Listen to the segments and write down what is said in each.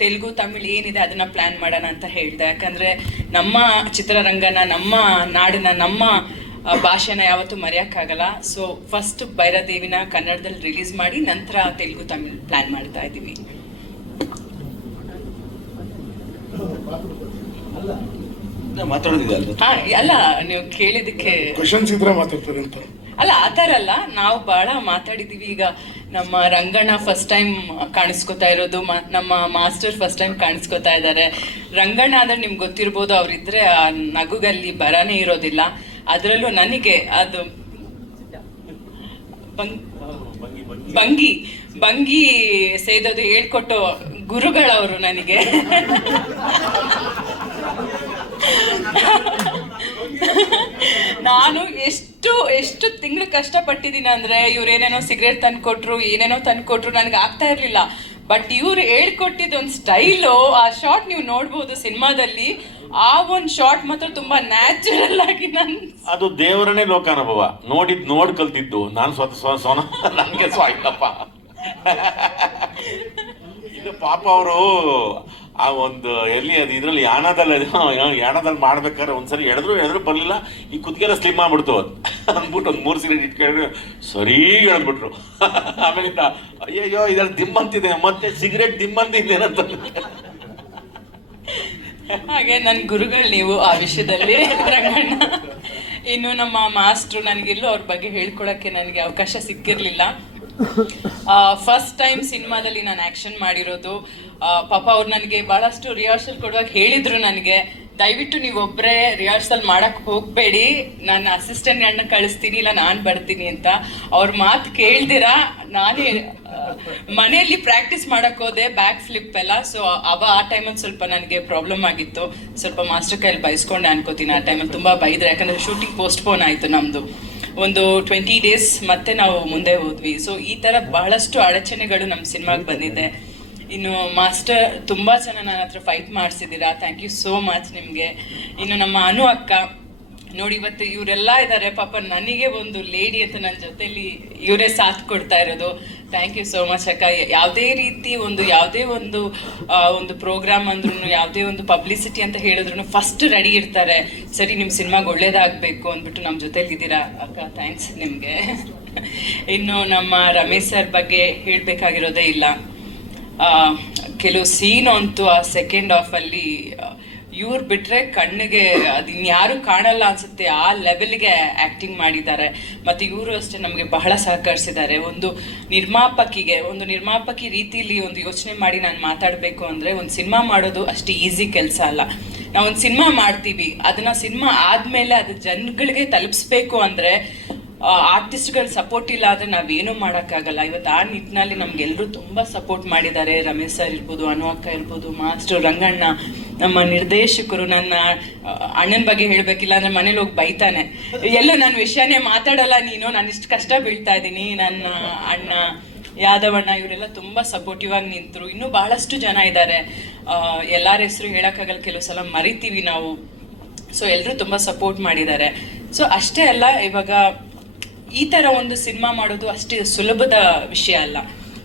ತೆಲುಗು ತಮಿಳ್ ಏನಿದೆ ಅದನ್ನ ಪ್ಲಾನ್ ಮಾಡೋಣ ಅಂತ ಹೇಳ್ದೆ. ಯಾಕಂದ್ರೆ ನಮ್ಮ ಚಿತ್ರರಂಗನ ನಮ್ಮ ನಾಡನ್ನ ನಮ್ಮ ಭಾಷೆನ ಯಾವತ್ತೂ ಮರೆಯೋಕ್ಕಾಗಲ್ಲ. ಸೊ ಫಸ್ಟ್ ಭೈರದೇವಿನ ಕನ್ನಡದಲ್ಲಿ ರಿಲೀಸ್ ಮಾಡಿ ನಂತರ ತೆಲುಗು ತಮಿಳ್ ಪ್ಲಾನ್ ಮಾಡ್ತಾ ಇದ್ದೀವಿ. ಅಲ್ಲ ನೀವು ಕೇಳಿದಕ್ಕೆ ಅಲ್ಲ ಆತರ ಥರ ಅಲ್ಲ. ನಾವು ಬಹಳ ಮಾತಾಡಿದೀವಿ ಈಗ ನಮ್ಮ ರಂಗಣ್ಣ ಫಸ್ಟ್ ಟೈಮ್ ಕಾಣಿಸ್ಕೊತಾ ಇರೋದು ನಮ್ಮ ಮಾಸ್ಟರ್ ಫಸ್ಟ್ ಟೈಮ್ ಕಾಣಿಸ್ಕೊತಾ ಇದ್ದಾರೆ. ರಂಗಣ್ಣ ಅಂದ್ರೆ ನಿಮ್ಗೆ ಗೊತ್ತಿರ್ಬೋದು, ಅವ್ರಿದ್ರೆ ಆ ನಗುಗಲ್ಲಿ ಬರಾನೇ ಇರೋದಿಲ್ಲ. ಅದರಲ್ಲೂ ನನಗೆ ಅದು ಭಂಗಿ ಭಂಗಿ ಸೇದೋದು ಹೇಳ್ಕೊಟ್ಟು ಗುರುಗಳವರು ನನಗೆ. ನಾನು ಎಷ್ಟು ಎಷ್ಟು ತಿಂಗಳು ಕಷ್ಟಪಟ್ಟಿದ್ದೀನಿ ಅಂದ್ರೆ ಇವ್ರು ಏನೇನೋ ಸಿಗರೇಟ್ ತಂದ್ಕೊಟ್ರು, ಏನೇನೋ ತಂದ್ಕೊಟ್ರು, ನನಗೆ ಆಗ್ತಾ ಇರ್ಲಿಲ್ಲ. ಬಟ್ ಇವ್ರು ಹೇಳ್ಕೊಟ್ಟಿದ್ದು ಒಂದು ಸ್ಟೈಲು ಆ ಶಾರ್ಟ್ ನೀವು ನೋಡ್ಬೋದು ಸಿನಿಮಾದಲ್ಲಿ, ಆ ಒಂದು ಶಾರ್ಟ್ ಮಾತ್ರ ತುಂಬಾ ನ್ಯಾಚುರಲ್ ಆಗಿ ನನ್ ಅದು ದೇವರನ್ನೇ ಲೋಕಾನುಭವ. ನೋಡಿದ್ ನೋಡ್ ಕಲ್ತಿದ್ದು. ನಾನು ಸ್ವತಃ ಸ್ವ ಸ್ವನ ನನಗೆ ಸ್ವಾಯ್ತಪ್ಪ ಇದು ಪಾಪ ಅವರು ಆ ಒಂದು ಎಲ್ಲಿ ಅದು ಇದ್ರಲ್ಲಿ ಯಾಣದಲ್ಲಿ ಯಾಣದಲ್ಲಿ ಮಾಡ್ಬೇಕಾದ್ರೆ ಒಂದ್ಸರಿ ಎಳೆದ್ರು ಎಳೆದ್ರು ಬರಲಿಲ್ಲ. ಈ ಕುತ್ತಿಗೆಲ್ಲ ಸ್ಲಿಮ್ ಆಗ್ಬಿಡ್ತು ಅದು. ಅಂದ್ಬಿಟ್ಟು ಒಂದು ಮೂರು ಸಿಗರೇಟ್ ಇಟ್ಕೊಂಡ್ರೆ ಸರಿ ಹೇಳ್ಬಿಟ್ರು ಆಮೇಲೆ ಅಯ್ಯಯ್ಯೋ, ಇದ್ರಲ್ಲಿ ದಿಮ್ಮಂತಿದೆ, ಮತ್ತೆ ಸಿಗರೇಟ್ ದಿಮ್ಮಂತಿದೆ ಅಂತ ಹಾಗೆ ನನ್ನ ಗುರುಗಳು ನೀವು ಆ ವಿಷಯದಲ್ಲಿ ಇನ್ನು ನಮ್ಮ ಮಾಸ್ಟ್ರು ನನಗೆಲ್ಲೂ ಅವ್ರ ಬಗ್ಗೆ ಹೇಳ್ಕೊಳಕ್ಕೆ ನನಗೆ ಅವಕಾಶ ಸಿಕ್ಕಿರ್ಲಿಲ್ಲ. ಫಸ್ಟ್ ಟೈಮ್ ಸಿನಿಮಾದಲ್ಲಿ ನಾನು ಆ್ಯಕ್ಷನ್ ಮಾಡಿರೋದು ಪಾಪ ಅವ್ರು ನನಗೆ ಬಹಳಷ್ಟು ರಿಹರ್ಸಲ್ ಕೊಡುವಾಗ ಹೇಳಿದ್ರು ನನಗೆ, ದಯವಿಟ್ಟು ನೀವು ಒಬ್ಬರೇ ರಿಹರ್ಸಲ್ ಮಾಡಕ್ ಹೋಗಬೇಡಿ ನನ್ನ ಅಸಿಸ್ಟೆಂಟ್ ಅಣ್ಣ ಕಳಿಸ್ತೀನಿ, ಇಲ್ಲ ನಾನು ಬರ್ತೀನಿ ಅಂತ. ಅವ್ರ ಮಾತು ಕೇಳ್ದಿರಾ, ನಾನೇ ಮನೆಯಲ್ಲಿ ಪ್ರಾಕ್ಟೀಸ್ ಮಾಡಕ್ ಹೋದೆ ಬ್ಯಾಕ್ ಫ್ಲಿಪ್ ಎಲ್ಲ. ಸೊ ಅವ ಆ ಟೈಮಲ್ಲಿ ಸ್ವಲ್ಪ ನನಗೆ ಪ್ರಾಬ್ಲಮ್ ಆಗಿತ್ತು. ಸ್ವಲ್ಪ ಮಾಸ್ಟರ್ ಕೈಯಲ್ಲಿ ಬೈಸ್ಕೊಂಡೆ ಅನ್ಕೋತೀನಿ ಆ ಟೈಮಲ್ಲಿ ತುಂಬಾ ಬೈದ್ರೆ. ಯಾಕಂದ್ರೆ ಶೂಟಿಂಗ್ ಪೋಸ್ಟ್ಪೋನ್ ಆಯಿತು ನಮ್ಮದು ಒಂದು ಟ್ವೆಂಟಿ ಡೇಸ್ ಮತ್ತೆ ನಾವು ಮುಂದೆ ಹೋದ್ವಿ. ಸೊ ಈ ಥರ ಬಹಳಷ್ಟು ಅಡಚಣೆಗಳು ನಮ್ಮ ಸಿನಿಮಾಗೆ ಬಂದಿದೆ. ಇನ್ನು ಮಾಸ್ಟರ್ ತುಂಬ ಜನ ನನ್ನ ಹತ್ರ ಫೈಟ್ ಮಾಡಿಸಿದ್ದೀರಾ? ಥ್ಯಾಂಕ್ ಯು ಸೋ ಮಚ್ ನಿಮಗೆ. ಇನ್ನು ನಮ್ಮ ಅನು ಅಕ್ಕ ನೋಡಿ, ಇವತ್ತು ಇವರೆಲ್ಲ ಇದ್ದಾರೆ. ಪಾಪ ನನಗೆ ಒಂದು ಲೇಡಿ ಅಂತ ನನ್ನ ಜೊತೆಲಿ ಇವರೇ ಸಾಥ್ ಕೊಡ್ತಾ ಇರೋದು. ಥ್ಯಾಂಕ್ ಯು ಸೋ ಮಚ್ ಅಕ್ಕ. ಯಾವುದೇ ರೀತಿ ಒಂದು, ಯಾವುದೇ ಒಂದು ಒಂದು ಪ್ರೋಗ್ರಾಮ್ ಅಂದ್ರೂ ಯಾವುದೇ ಒಂದು ಪಬ್ಲಿಸಿಟಿ ಅಂತ ಹೇಳಿದ್ರು ಫಸ್ಟ್ ರೆಡಿ ಇರ್ತಾರೆ. ಸರಿ ನಿಮ್ಮ ಸಿನಿಮಾಗೆ ಒಳ್ಳೇದಾಗಬೇಕು ಅಂದ್ಬಿಟ್ಟು ನಮ್ಮ ಜೊತೆಲಿ ಇದ್ದೀರಾ? ಅಕ್ಕ ಥ್ಯಾಂಕ್ಸ್ ನಿಮಗೆ. ಇನ್ನು ನಮ್ಮ ರಮೇಶ್ ಸರ್ ಬಗ್ಗೆ ಹೇಳಬೇಕಾಗಿರೋದೇ ಇಲ್ಲ. ಕೆಲವು ಸೀನ್ ಅಂತೂ ಆ ಸೆಕೆಂಡ್ ಆಫಲ್ಲಿ ಇವ್ರು ಬಿಟ್ರೆ ಕಣ್ಣಿಗೆ ಅದು ಇನ್ಯಾರು ಕಾಣಲ್ಲ ಅನ್ಸುತ್ತೆ. ಆ ಲೆವೆಲ್ಗೆ ಆ್ಯಕ್ಟಿಂಗ್ ಮಾಡಿದ್ದಾರೆ. ಮತ್ತು ಇವರು ಅಷ್ಟೇ ನಮಗೆ ಬಹಳ ಸಹಕರಿಸಿದ್ದಾರೆ. ಒಂದು ನಿರ್ಮಾಪಕಿಗೆ, ಒಂದು ನಿರ್ಮಾಪಕಿ ರೀತಿಲಿ ಒಂದು ಯೋಚನೆ ಮಾಡಿ ನಾನು ಮಾತಾಡಬೇಕು ಅಂದರೆ ಒಂದು ಸಿನಿಮಾ ಮಾಡೋದು ಅಷ್ಟು ಈಸಿ ಕೆಲಸ ಅಲ್ಲ. ನಾವು ಒಂದು ಸಿನಿಮಾ ಮಾಡ್ತೀವಿ. ಅದನ್ನ ಸಿನಿಮಾ ಆದಮೇಲೆ ಅದು ಜನಗಳಿಗೆ ತಲುಪಿಸ್ಬೇಕು ಅಂದರೆ ಆರ್ಟಿಸ್ಟ್ಗಳ ಸಪೋರ್ಟ್ ಇಲ್ಲ ಆದರೆ ನಾವೇನೂ ಮಾಡೋಕ್ಕಾಗಲ್ಲ. ಇವತ್ತು ಆ ನಿಟ್ಟಿನಲ್ಲಿ ನಮ್ಗೆಲ್ಲರೂ ತುಂಬ ಸಪೋರ್ಟ್ ಮಾಡಿದ್ದಾರೆ. ರಮೇಶ್ ಸರ್ ಇರ್ಬೋದು ಅನು ಅಕ್ಕ ಇರ್ಬೋದು, ಮಾಸ್ಟರ್ ರಂಗಣ್ಣ. ನಮ್ಮ ನಿರ್ದೇಶಕರು ನನ್ನ ಅಣ್ಣನ ಬಗ್ಗೆ ಹೇಳಬೇಕಿಲ್ಲ ಅಂದರೆ ಮನೇಲಿ ಹೋಗಿ ಬೈತಾನೆ. ಎಲ್ಲ ನನ್ನ ವಿಷಯನೇ ಮಾತಾಡಲ್ಲ ನೀನು, ನಾನು ಇಷ್ಟು ಕಷ್ಟ ಬೀಳ್ತಾ ಇದ್ದೀನಿ. ನನ್ನ ಅಣ್ಣ ಯಾದವಣ್ಣ ಇವರೆಲ್ಲ ತುಂಬ ಸಪೋರ್ಟಿವ್ ಆಗಿ ನಿಂತರು. ಇನ್ನೂ ಬಹಳಷ್ಟು ಜನ ಇದ್ದಾರೆ. ಎಲ್ಲರ ಹೆಸರು ಹೇಳೋಕ್ಕಾಗಲ್ಲ, ಕೆಲವು ಸಲ ಮರಿತೀವಿ ನಾವು. ಸೊ ಎಲ್ಲರೂ ತುಂಬ ಸಪೋರ್ಟ್ ಮಾಡಿದ್ದಾರೆ. ಸೊ ಅಷ್ಟೇ ಅಲ್ಲ, ಇವಾಗ ಈ ಥರ ಒಂದು ಸಿನಿಮಾ ಮಾಡೋದು ಅಷ್ಟೇ ಸುಲಭದ ವಿಷಯ ಅಲ್ಲ.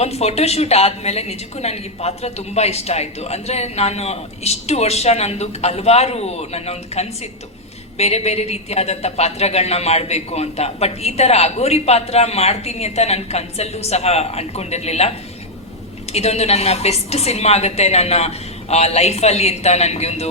ಒಂದು ಫೋಟೋಶೂಟ್ ಆದಮೇಲೆ ನಿಜಕ್ಕೂ ನನಗೆ ಈ ಪಾತ್ರ ತುಂಬ ಇಷ್ಟ ಆಯಿತು. ಅಂದರೆ ನಾನು ಇಷ್ಟು ವರ್ಷ ನಂದು ಹಲವಾರು ನನ್ನ ಒಂದು ಕನಸಿತ್ತು. ಬೇರೆ ಬೇರೆ ರೀತಿಯಾದಂಥ ಪಾತ್ರಗಳನ್ನ ಮಾಡಬೇಕು ಅಂತ. ಬಟ್ ಈ ಥರ ಅಗೋರಿ ಪಾತ್ರ ಮಾಡ್ತೀನಿ ಅಂತ ನನ್ನ ಕನಸಲ್ಲೂ ಸಹ ಅಂದ್ಕೊಂಡಿರಲಿಲ್ಲ ಇದೊಂದು ನನ್ನ ಬೆಸ್ಟ್ ಸಿನಿಮಾ ಆಗುತ್ತೆ ನನ್ನ ಲೈಫಲ್ಲಿ ಅಂತ ನನಗೆ ಒಂದು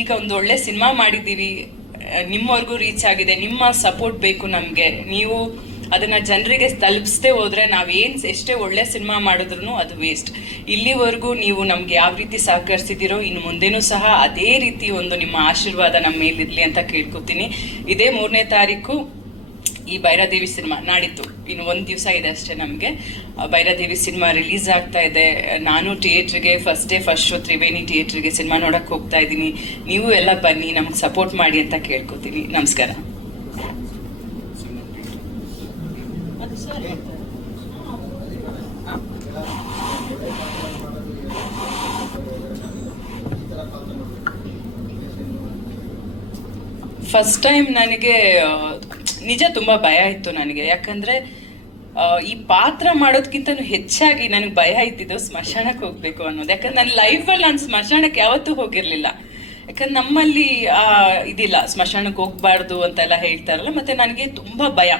ಈಗ ಒಂದು ಒಳ್ಳೆ ಸಿನಿಮಾ ಮಾಡಿದ್ದೀವಿ. ನಿಮ್ಮವರೆಗೂ ರೀಚ್ ಆಗಿದೆ. ನಿಮ್ಮ ಸಪೋರ್ಟ್ ಬೇಕು ನಮಗೆ. ನೀವು ಅದನ್ನ ಜನರಿಗೆ ತಲುಪಿಸದೆ ಹೋದ್ರೆ ನಾವೇನು ಎಷ್ಟೇ ಒಳ್ಳೆ ಸಿನಿಮಾ ಮಾಡಿದ್ರು ಅದು ವೇಸ್ಟ್ ಇಲ್ಲಿವರೆಗೂ ನೀವು ನಮ್ಗೆ ಯಾವ ರೀತಿ ಸಹಕರಿಸಿದಿರೋ ಇನ್ನು ಮುಂದೆನೂ ಸಹ ಅದೇ ರೀತಿ ಒಂದು ನಿಮ್ಮ ಆಶೀರ್ವಾದ ನಮ್ಮ ಮೇಲಿರಲಿ ಅಂತ ಕೇಳ್ಕೊತೀನಿ. ಇದೇ ಮೂರನೇ ತಾರೀಕು ಈ ಭೈರಾದೇವಿ ಸಿನಿಮಾ ನಾಡಿತ್ತು ಇನ್ನು ಒಂದು ದಿವಸ ಇದೆ ಅಷ್ಟೇ ನಮಗೆ. ಭೈರಾದೇವಿ ಸಿನಿಮಾ ರಿಲೀಸ್ ಆಗ್ತಾ ಇದೆ. ನಾನು ಥಿಯೇಟ್ರಿಗೆ first day first show Triveni ಥಿಯೇಟ್ರಿಗೆ ಸಿನಿಮಾ ನೋಡಕ್ಕೆ ಹೋಗ್ತಾ ಇದ್ದೀನಿ. ನೀವು ಎಲ್ಲ ಬನ್ನಿ, ನಮ್ಗೆ ಸಪೋರ್ಟ್ ಮಾಡಿ ಅಂತ ಕೇಳ್ಕೊತೀನಿ. ನಮಸ್ಕಾರ. ಫಸ್ಟ್ ಟೈಮ್ ನನಗೆ ನಿಜ ತುಂಬ ಭಯ ಇತ್ತು ನನಗೆ. ಯಾಕಂದ್ರೆ ಈ ಪಾತ್ರ ಮಾಡೋದಕ್ಕಿಂತ ಹೆಚ್ಚಾಗಿ ನನಗೆ ಭಯ ಇದ್ದಿದ್ದು ಸ್ಮಶಾನಕ್ಕೆ ಹೋಗ್ಬೇಕು ಅನ್ನೋದು. ಯಾಕಂದ್ರೆ ನನ್ನ ಲೈಫಲ್ಲಿ ನಾನು ಸ್ಮಶಾನಕ್ಕೆ ಯಾವತ್ತೂ ಹೋಗಿರ್ಲಿಲ್ಲ. ಯಾಕಂದ್ರೆ ನಮ್ಮಲ್ಲಿ ಆ, ಇದಿಲ್ಲ ಸ್ಮಶಾನಕ್ಕೆ ಹೋಗ್ಬಾರ್ದು ಅಂತೆಲ್ಲ ಹೇಳ್ತಾರಲ್ಲ ಮತ್ತೆ ನನಗೆ ತುಂಬಾ ಭಯ.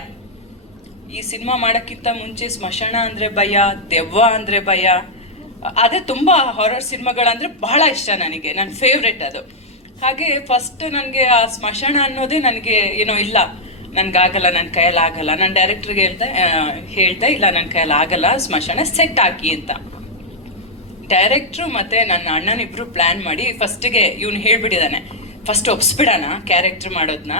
ಈ ಸಿನಿಮಾ ಮಾಡೋಕ್ಕಿಂತ ಮುಂಚೆ ಸ್ಮಶಾನ ಅಂದ್ರೆ ಭಯ ದೆವ್ವ ಅಂದ್ರೆ ಭಯ ಅದೇ ತುಂಬಾ ಹಾರರ್ ಸಿನಿಮಾಗಳಂದ್ರೆ ಬಹಳ ಇಷ್ಟ ನನಗೆ. ನನ್ನ ಫೇವ್ರೆಟ್ ಅದು. ಹಾಗೆ ಫಸ್ಟ್ ನನಗೆ ಆ ಸ್ಮಶಾನ ಅನ್ನೋದೇ ನನಗೆ ಏನೋ ಇಲ್ಲ. ನನ್ಗಾಗಲ್ಲ ನನ್ನ ಕೈಯಲ್ಲಿ ಆಗಲ್ಲ. ನಾನು ಡೈರೆಕ್ಟ್ರಿಗೆ ಹೇಳ್ದೆ ಹೇಳ್ತೆ ಹೇಳ್ದೆ, ಇಲ್ಲ ನನ್ನ ಕೈಯಲ್ಲಿ ಆಗಲ್ಲ, ಸ್ಮಶಾನ ಸೆಟ್ ಹಾಕಿ ಅಂತ. ಡೈರೆಕ್ಟ್ರು ಮತ್ತೆ ನನ್ನ ಅಣ್ಣನಿಬ್ರು ಪ್ಲಾನ್ ಮಾಡಿ ಫಸ್ಟಿಗೆ ಇವನು ಹೇಳ್ಬಿಟ್ಟಿದ್ದಾನೆ ಫಸ್ಟ್ ಒಪ್ಸ್ಬಿಡೋಣ ಕ್ಯಾರೆಕ್ಟ್ರ್ ಮಾಡೋದನ್ನ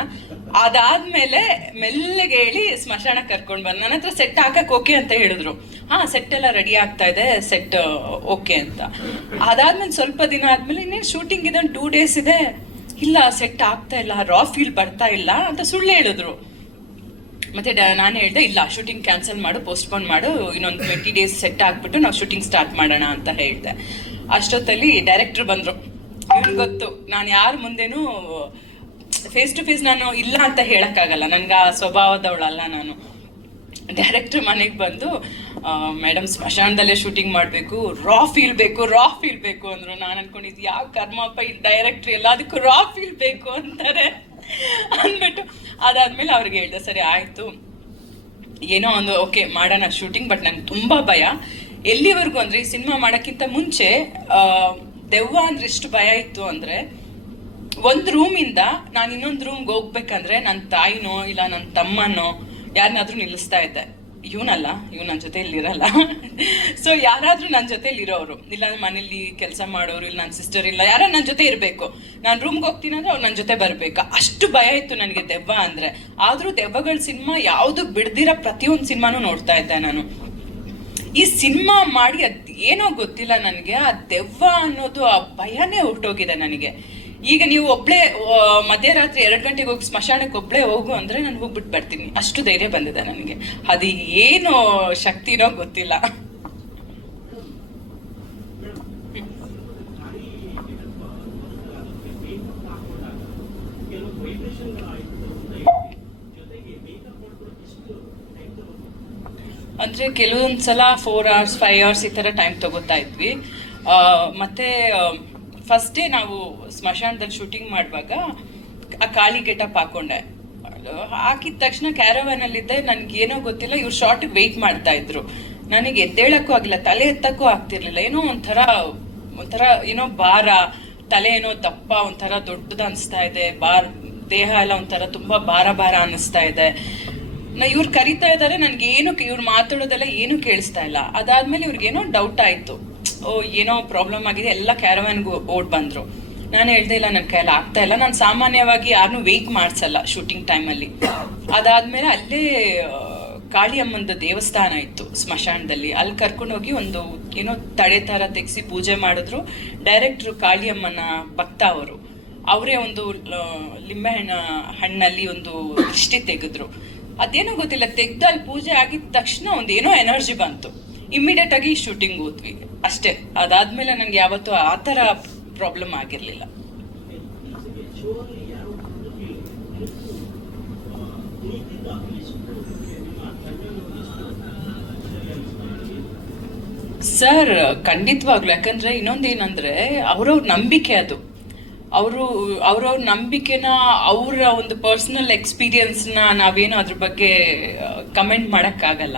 ಅದಾದ್ಮೇಲೆ ಮೆಲ್ಲಗೆ ಹೇಳಿ ಸ್ಮಶಾನ ಕರ್ಕೊಂಡು ಬಂದು. ನನ್ನ ಹತ್ರ ಸೆಟ್ ಹಾಕಕ್ಕೆ ಓಕೆ ಅಂತ ಹೇಳಿದ್ರು. ಹಾ ಸೆಟ್ ಎಲ್ಲ ರೆಡಿ ಆಗ್ತಾ ಇದೆ ಸೆಟ್ ಓಕೆ ಅಂತ. ಅದಾದ್ಮೇಲೆ ಸ್ವಲ್ಪ ದಿನ ಆದ್ಮೇಲೆ ಇನ್ನೇನು ಶೂಟಿಂಗ್ ಇದೆ ಟೂ ಡೇಸ್ ಇದೆ. ಇಲ್ಲ ಸೆಟ್ ಆಗ್ತಾ ಇಲ್ಲ ರಾ ಫೀಲ್ ಬರ್ತಾ ಇಲ್ಲ ಅಂತ ಸುಳ್ಳು ಹೇಳಿದ್ರು. ಮತ್ತೆ ನಾನು ಹೇಳಿದೆ, ಇಲ್ಲ ಶೂಟಿಂಗ್ ಕ್ಯಾನ್ಸಲ್ ಮಾಡು ಪೋಸ್ಟ್ಪೋನ್ ಮಾಡು, ಇನ್ನೊಂದು ಟ್ವೆಂಟಿ ಡೇಸ್ ಸೆಟ್ ಆಗ್ಬಿಟ್ಟು ನಾವು ಶೂಟಿಂಗ್ ಸ್ಟಾರ್ಟ್ ಮಾಡೋಣ ಅಂತ ಹೇಳಿದೆ. ಅಷ್ಟೊತ್ತಲ್ಲಿ ಡೈರೆಕ್ಟರ್ ಬಂದರು. ನನಗೆ ಗೊತ್ತು, ನಾನು ಯಾರ ಮುಂದೆನೂ ಫೇಸ್ ಟು ಫೇಸ್ ನಾನು ಇಲ್ಲ ಅಂತ ಹೇಳೋಕ್ಕಾಗಲ್ಲ. ನನ್ಗೆ ಆ ಸ್ವಭಾವದವಳಲ್ಲ ನಾನು. ಡೈರೆಕ್ಟರ್ ಮನೆಗೆ ಬಂದು ಮೇಡಮ್ ಸ್ಮಶಾನದಲ್ಲೇ ಶೂಟಿಂಗ್ ಮಾಡಬೇಕು ರಾ ಫೀಲ್ ಬೇಕು ರಾ ಫೀಲ್ ಬೇಕು ಅಂದರು. ನಾನು ಅಂದ್ಕೊಂಡಿದ್ದು ಯಾವ ಕರ್ಮಪ್ಪ ಈ ಡೈರೆಕ್ಟ್ರ್ ಎಲ್ಲದಕ್ಕೂ ರಾ ಫೀಲ್ ಬೇಕು ಅಂತಾರೆ? ಅಂದ್ಬಿಟ್ಟು ಅದಾದ್ಮೇಲೆ ಅವ್ರಿಗೆ ಹೇಳ್ದೆ, ಸರಿ, ಆಯಿತು. ಏನೋ ಒಂದು ಓಕೆ ಮಾಡೋಣ ಶೂಟಿಂಗ್ ಬಟ್ ನನಗೆ ತುಂಬ ಭಯ. ಎಲ್ಲಿವರೆಗೂ ಅಂದರೆ, ಈ ಸಿನಿಮಾ ಮಾಡೋಕ್ಕಿಂತ ಮುಂಚೆ ದೆವ್ವ ಅಂದ್ರೆ ಎಷ್ಟು ಭಯ ಇತ್ತು ಅಂದರೆ, ಒಂದು ರೂಮಿಂದ ನಾನು ಇನ್ನೊಂದು ರೂಮ್ಗೆ ಹೋಗ್ಬೇಕಂದ್ರೆ ನನ್ನ ತಾಯಿನೋ, ಇಲ್ಲ ನನ್ನ ತಮ್ಮನೋ ಯಾರನ್ನಾದ್ರೂ ನಿಲ್ಲಿಸ್ತಾ ಇದ್ದೆ. ಇವನಲ್ಲ ಇವ್ ನನ್ನ ಜೊತೆ ಇರಲ್ಲ ಸೊ ಯಾರಾದ್ರೂ ನನ್ನ ಜೊತೆಲಿ ಇರೋರು ಇಲ್ಲ ಮನೇಲಿ ಕೆಲಸ ಮಾಡೋರು, ಇಲ್ಲ ನನ್ನ ಸಿಸ್ಟರ್ ಇಲ್ಲ, ಯಾರೋ ನನ್ನ ಜೊತೆ ಇರಬೇಕು. ನಾನು ರೂಮ್ಗೆ ಹೋಗ್ತೀನಿ ಅಂದ್ರೆ ಅವ್ರು ನನ್ನ ಜೊತೆ ಬರಬೇಕು. ಅಷ್ಟು ಭಯ ಇತ್ತು ನನಗೆ ದೆವ್ವ ಅಂದ್ರೆ. ಆದರೂ ದೆವ್ವಗಳ ಸಿನಿಮಾ ಯಾವುದು ಬಿಡ್ದಿರೋ ಪ್ರತಿಯೊಂದು ಸಿನಿಮಾನು ನೋಡ್ತಾ ಇದ್ದೆ ನಾನು. ಈ ಸಿನಿಮಾ ಮಾಡಿ ಅದ್ ಏನೋ ಗೊತ್ತಿಲ್ಲ ನನಗೆ. ಆ ದೆವ್ವ ಅನ್ನೋದು ಆ ಭಯನೇ ಹೊರಟೋಗಿದೆ ನನಗೆ. ಈಗ ನೀವು ಒಬ್ಳೆ ಮಧ್ಯರಾತ್ರಿ ಎರಡು ಗಂಟೆಗೆ ಹೋಗಿ ಸ್ಮಶಾನಕ್ಕೆ ಒಬ್ಳೆ ಹೋಗು ಅಂದ್ರೆ ನಾನು ಹೋಗ್ಬಿಟ್ಟು ಬರ್ತೀನಿ ಅಷ್ಟು ಧೈರ್ಯ ಬಂದಿದೆ ನನಗೆ. ಅದು ಏನು ಶಕ್ತಿನೋ ಗೊತ್ತಿಲ್ಲ. ಅಂದರೆ ಕೆಲವೊಂದು ಸಲ ಫೋರ್ ಅವರ್ಸ್ ಫೈವ್ ಅವರ್ಸ್ ಈ ಥರ ಟೈಮ್ ತಗೋತಾ ಇದ್ವಿ. ಮತ್ತೆ ಫಸ್ಟ್ ಡೇ ನಾವು ಸ್ಮಶಾನದಲ್ಲಿ ಶೂಟಿಂಗ್ ಮಾಡುವಾಗ ಆ ಕಾಳಿ ಗೆಟಪ್ ಹಾಕೊಂಡೆ. ಹಾಕಿದ ತಕ್ಷಣ ಕ್ಯಾರವನಲ್ಲಿದ್ದೆ ನನಗೇನೋ ಗೊತ್ತಿಲ್ಲ, ಇವ್ರು ಶಾರ್ಟ್ ವೆಯ್ಟ್ ಮಾಡ್ತಾ ಇದ್ರು. ನನಗೆ ಎದ್ದೇಳಕ್ಕೂ ಆಗಿಲ್ಲ, ತಲೆ ಎತ್ತಕ್ಕೂ ಆಗ್ತಿರ್ಲಿಲ್ಲ. ಏನೋ ಒಂಥರ ಒಂಥರ, ಏನೋ ಭಾರ, ತಲೆ ಏನೋ ದಪ್ಪ, ಒಂಥರ ದೊಡ್ಡದು ಅನಿಸ್ತಾ ಇದೆ ಬಾರ್ ದೇಹ ಎಲ್ಲ ಒಂಥರ ತುಂಬಾ ಭಾರ ಭಾರ ಅನ್ನಿಸ್ತಾ ಇದೆ. ನಾ ಇವ್ರು ಕರಿತಾ ಇದ್ದಾರೆ, ನನ್ಗೆ ಏನು ಇವ್ರು ಮಾತಾಡೋದೆಲ್ಲ ಏನು ಕೇಳಿಸ್ತಾ ಇಲ್ಲ. ಅದಾದ್ಮೇಲೆ ಇವ್ರಿಗೇನೋ ಡೌಟ್ ಆಯ್ತು. ಓ, ಏನೋ ಪ್ರಾಬ್ಲಮ್ ಆಗಿದೆ. ಎಲ್ಲ ಕ್ಯಾರವಾನ್ಗೂ ಓಡ್ ಬಂದ್ರು. ನಾನು ಹೇಳ್ದೆ, ಇಲ್ಲ ನನ್ನ ಕೈಯಲ್ಲಿ ಆಗ್ತಾ ಇಲ್ಲ. ನಾನು ಸಾಮಾನ್ಯವಾಗಿ ಯಾರನ್ನೂ ವೇಟ್ ಮಾಡಿಸಲ್ಲ ಶೂಟಿಂಗ್ ಟೈಮಲ್ಲಿ ಅದಾದ್ಮೇಲೆ ಅಲ್ಲೇ ಕಾಳಿಯಮ್ಮಂದು ದೇವಸ್ಥಾನ ಇತ್ತು ಸ್ಮಶಾನದಲ್ಲಿ. ಅಲ್ಲಿ ಕರ್ಕೊಂಡೋಗಿ ಒಂದು ಏನೋ ತಡೆ ಥರ ತೆಗೆಸಿ ಪೂಜೆ ಮಾಡಿದ್ರು. ಡೈರೆಕ್ಟ್ರು ಕಾಳಿಯಮ್ಮನ ಭಕ್ತ ಅವರು. ಅವರೇ ಒಂದು ಲಿಂಬೆ ಹಣ್ಣ, ಹಣ್ಣಲ್ಲಿ ಒಂದು ದೃಷ್ಟಿ ತೆಗೆದ್ರು. ಅದೇನೋ ಗೊತ್ತಿಲ್ಲ, ತೆಗ್ದು ಅಲ್ಲಿ ಪೂಜೆ ಆಗಿದ ತಕ್ಷಣ ಒಂದು ಏನೋ ಎನರ್ಜಿ ಬಂತು. ಇಮ್ಮಿಡಿಯೇಟ್ ಆಗಿ ಶೂಟಿಂಗ್ ಹೋದ್ವಿ. ಅಷ್ಟೇ. ಅದಾದ್ಮೇಲೆ ನನಗೆ ಯಾವತ್ತೂ ಆ ಥರ ಪ್ರಾಬ್ಲಮ್ ಆಗಿರಲಿಲ್ಲ. ಸರ್ ಖಂಡಿತವಾಗ್ಲು. ಯಾಕಂದ್ರೆ ಇನ್ನೊಂದೇನಂದ್ರೆ ಅವ್ರವ್ರ ನಂಬಿಕೆ ಅದು. ಅವರು, ಅವ್ರವ್ರ ನಂಬಿಕೆನ ಅವರ ಒಂದು ಪರ್ಸನಲ್ ಎಕ್ಸ್ಪೀರಿಯನ್ಸ್ನ ನಾವೇನು ಅದ್ರ ಬಗ್ಗೆ ಕಮೆಂಟ್ ಮಾಡೋಕ್ಕಾಗಲ್ಲ.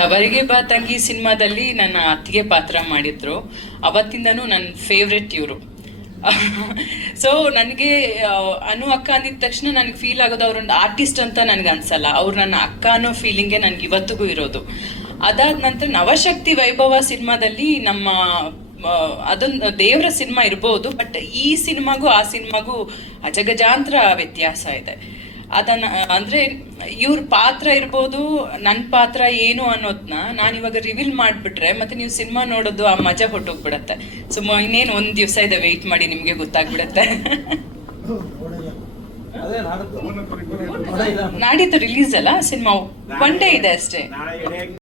ತವರಿಗೆ ಬಾ ತಂಗಿ ಸಿನಿಮಾದಲ್ಲಿ ನನ್ನ ಅತ್ತಿಗೆ ಪಾತ್ರ ಮಾಡಿದ್ರು. ಅವತ್ತಿಂದನೂ ನನ್ನ ಫೇವ್ರೆಟ್ ಇವರು. ಸೊ ನನಗೆ ಅನು ಅಕ್ಕ ಅಂದಿದ ತಕ್ಷಣ ನನಗೆ ಫೀಲ್ ಆಗೋದು ಅವ್ರೊಂದು ಆರ್ಟಿಸ್ಟ್ ಅಂತ ನನಗೆ ಅನ್ಸಲ್ಲ. ಅವ್ರು ನನ್ನ ಅಕ್ಕ ಅನ್ನೋ ಫೀಲಿಂಗೇ ನನಗೆ ಇವತ್ತಿಗೂ ಇರೋದು. ಅದಾದ ನಂತರ ನವಶಕ್ತಿ ವೈಭವ ಸಿನಿಮಾದಲ್ಲಿ ನಮ್ಮ ಅದೊಂದು ದೇವರ ಸಿನಿಮಾ ಇರ್ಬೋದು, ಬಟ್ ಈ ಸಿನಿಮಾಗೂ ಆ ಸಿನಿಮಾಗೂ ಅಜಗಜಾಂತರ ವ್ಯತ್ಯಾಸ ಇದೆ. ಅದನ್ನ ಅಂದ್ರೆ ಇವ್ರ ಪಾತ್ರ ಇರ್ಬೋದು ನನ್ನ ಪಾತ್ರ ಏನು ಅನ್ನೋದನ್ನ ನಾನು ಇವಾಗ ರಿವೀಲ್ ಮಾಡಿಬಿಟ್ರೆ ಮತ್ತೆ ನೀವು ಸಿನಿಮಾ ನೋಡೋದು ಆ ಮಜಾ ಹೊಟ್ಟೋಗ್ಬಿಡತ್ತೆ ಸೊ ಇನ್ನೇನು ಒಂದು ದಿವಸ ಇದೆ ವೆಯ್ಟ್ ಮಾಡಿ ನಿಮಗೆ ಗೊತ್ತಾಗ್ಬಿಡತ್ತೆ. ನಾಡಿದ್ದು ರಿಲೀಸ್ ಅಲ್ಲ ಸಿನಿಮಾ. ಒನ್ ಡೇ ಇದೆ ಅಷ್ಟೇ.